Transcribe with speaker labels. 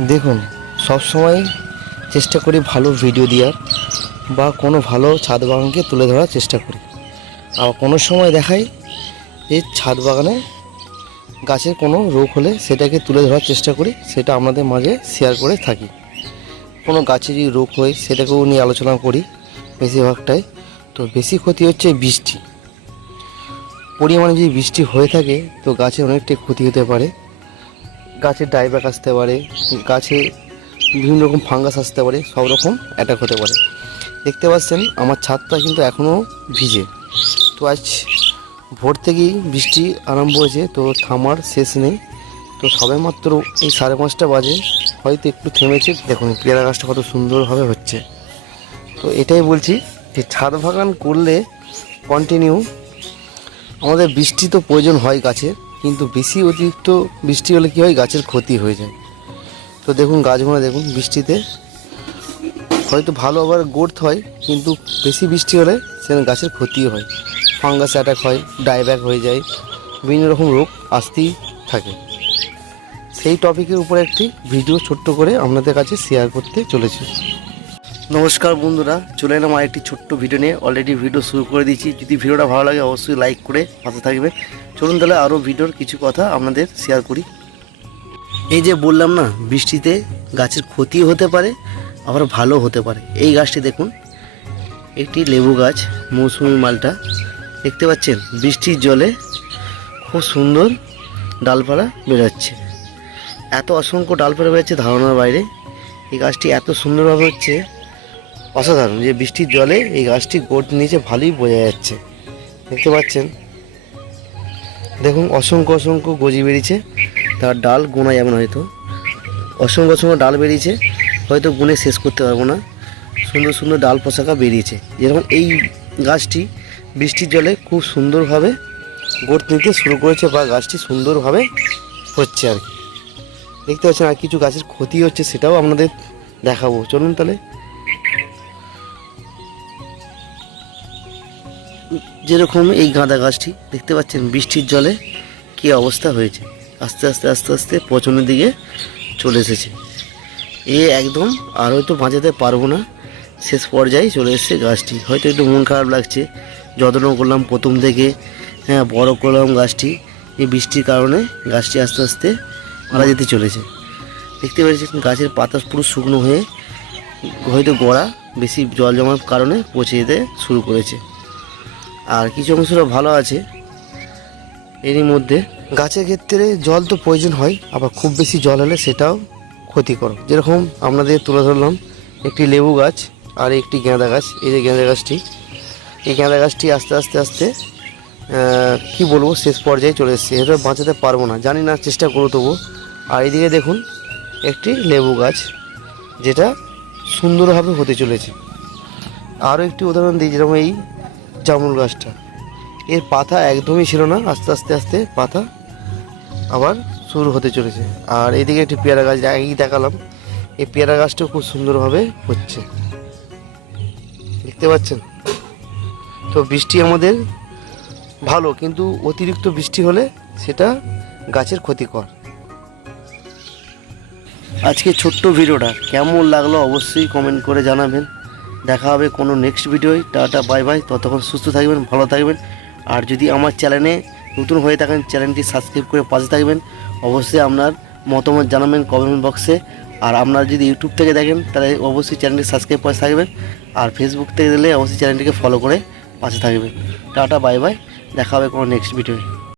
Speaker 1: দেখুন সবসময় চেষ্টা করি ভালো ভিডিও দেওয়ার বা কোনো ভালো ছাদ বাগানকে তুলে ধরার চেষ্টা করি। আবার কোনো সময় দেখাই যে ছাদ বাগানে গাছের কোনো রোগ হলে সেটাকে তুলে ধরার চেষ্টা করি, সেটা আমাদের মাঝে শেয়ার করে থাকি। কোনো গাছে যদি রোগ হয়, সেটাকেও নিয়ে আলোচনা করি বেশিরভাগটাই। তো বেশি ক্ষতি হচ্ছে বৃষ্টি। পরিমাণে যদি বৃষ্টি হয়ে থাকে, তো গাছে অনেকটাই ক্ষতি হতে পারে। গাছে ডাইব্যাক আসতে পারে, গাছে বিভিন্ন রকম ফাঙ্গাস আসতে পারে, সব রকম অ্যাটাক হতে পারে। দেখতে পাচ্ছেন, আমার ছাদটা কিন্তু এখনও ভিজে। তো আজ ভোর থেকেই বৃষ্টি আরম্ভ হয়েছে, তো থামার শেষ নেই। তো সবে মাত্র এই সাড়ে পাঁচটা বাজে, হয়তো একটু থেমেছে। দেখুন পেয়ারা গাছটা কত সুন্দরভাবে হচ্ছে। তো এটাই বলছি যে, ছাদ বাগান করলে কন্টিনিউ আমাদের বৃষ্টি তো প্রয়োজন হয় গাছে কিন্তু বেশি অতিরিক্ত বৃষ্টি হলে কী হয়? গাছের ক্ষতি হয়ে যায়। তো দেখুন, গাছগুলো দেখুন, বৃষ্টিতে। হয়তো ভালো আবার গোর্থ হয়, কিন্তু বেশি বৃষ্টি হলে সেখানে গাছের ক্ষতি হয়। ফাঙ্গাস অ্যাটাক হয় ডাইব্যাক হয়ে যায়, বিভিন্ন রকম রোগ আসতেই থাকে। সেই টপিকের উপরে একটি ভিডিও ছোট্ট করে আপনাদের কাছে শেয়ার করতে চলেছি। নমস্কার বন্ধুরা, চলে এলাম আরেকটি ছোট্ট ভিডিও নিয়ে। অলরেডি ভিডিও শুরু করে দিয়েছি। যদি ভিডিওটা ভালো লাগে, অবশ্যই লাইক করে পাশে থাকবে। চলুন তাহলে আরও ভিডিওর কিছু কথা আপনাদের শেয়ার করি। এই যে বললাম না, বৃষ্টিতে গাছের ক্ষতি হতে পারে, আবার ভালো হতে পারে। এই গাছটি দেখুন, একটি লেবু গাছ, মৌসুমি মালটা। দেখতে পাচ্ছেন, বৃষ্টির জলে খুব সুন্দর ডালপালা বেরোচ্ছে। এত অসংখ্য ডালপালা বেরোচ্ছে ধারণার বাইরে। এই গাছটি এত সুন্দরভাবে হচ্ছে অসাধারণ যে বৃষ্টির জলে এই গাছটি গোট নিচে ভালোই বোঝা যাচ্ছে। দেখতে পাচ্ছেন? দেখুন, অসংখ্য অসংখ্য গজি বেরিয়েছে। তার ডাল গোনা যাবে না হয়তো। অসংখ্য অসংখ্য ডাল বেরিয়েছে। হয়তো গুনে শেষ করতে পারব না। সুন্দর সুন্দর ডাল পোশাকা বেরিয়েছে। যেরকম এই গাছটি বৃষ্টির জলে খুব সুন্দরভাবে গোট নিতে শুরু করেছে বা গাছটি সুন্দরভাবে হচ্ছে আর কি। দেখতে পাচ্ছেন আর কিছু গাছের ক্ষতি হচ্ছে সেটাও আপনাদের দেখাবো। চলুন তাহলে। যেরকম এই গাঁদা গাছটি দেখতে পাচ্ছেন বৃষ্টির জলে কী অবস্থা হয়েছে। আস্তে আস্তে আস্তে আস্তে পচনের দিকে চলে এসেছে। এ একদম আর হয়তো বাঁচাতে পারব না। শেষ পর্যায়ে চলে এসেছে গাছটি। হয়তো একটু মন খারাপ লাগছে। যত্ন করলাম প্রথম থেকে। হ্যাঁ বড় করলাম গাছটি। এই বৃষ্টির কারণে গাছটি আস্তে আস্তে মারা যেতে চলেছে দেখতে পেরেছেন গাছের পাতা পুরো শুকনো হয়ে হয়তো গোড়া, বেশি জল জমার কারণে পচে যেতে শুরু করেছে। আর কিছু অংশটা ভালো আছে। এরই মধ্যে গাছের ক্ষেত্রে জল তো প্রয়োজন হয়, আবার খুব বেশি জল হলে সেটাও ক্ষতিকর। যেরকম আপনাদের তুলে ধরলাম, একটি লেবু গাছ আর একটি গাঁদা গাছ। এই যে গেঁদা গাছটি, এই গেঁদা গাছটি আস্তে আস্তে আস্তে কি বলব, শেষ পর্যায়ে চলে এসেছে। এটা বাঁচাতে পারব না। জানি না, চেষ্টা করো তবু। আর এদিকে দেখুন, একটি লেবু গাছ, যেটা সুন্দরভাবে হতে চলেছে। আরও একটি উদাহরণ দিই, যেরকম এই জামুল গাছটা। এর পাতা একদমই ছিল না, আস্তে আস্তে আস্তে পাতা আবার শুরু হতে চলেছে। আর এদিকে একটি পেয়ারা গাছ আগেই দেখালাম। এই পেয়ারা গাছটাও খুব সুন্দরভাবে হচ্ছে। দেখতে পাচ্ছেন? তো বৃষ্টি আমাদের ভালো, কিন্তু অতিরিক্ত বৃষ্টি হলে সেটা গাছের ক্ষতিকর। আজকে ছোট্ট ভিডিওটা কেমন লাগল অবশ্যই কমেন্ট করে জানাবেন। দেখা হবে কোনো নেক্সট ভিডিওয় টাটা বাই বাই ততক্ষণ সুস্থ থাকবেন, ভালো থাকবেন। আর যদি আমার চ্যানেলে নতুন হয়ে থাকেন চ্যানেলটি সাবস্ক্রাইব করে পাশে থাকবেন, অবশ্যই আপনার মতামত জানাবেন কমেন্ট বক্সে আর আপনারা যদি ইউটিউব থেকে দেখেন, তাহলে অবশ্যই চ্যানেলটি সাবস্ক্রাইব করে থাকবেন। আর ফেসবুক থেকে দিলে অবশ্যই চ্যানেলটিকে ফলো করে পাশে থাকবেন। টাটা বাই বাই দেখা হবে কোনো নেক্সট ভিডিওয়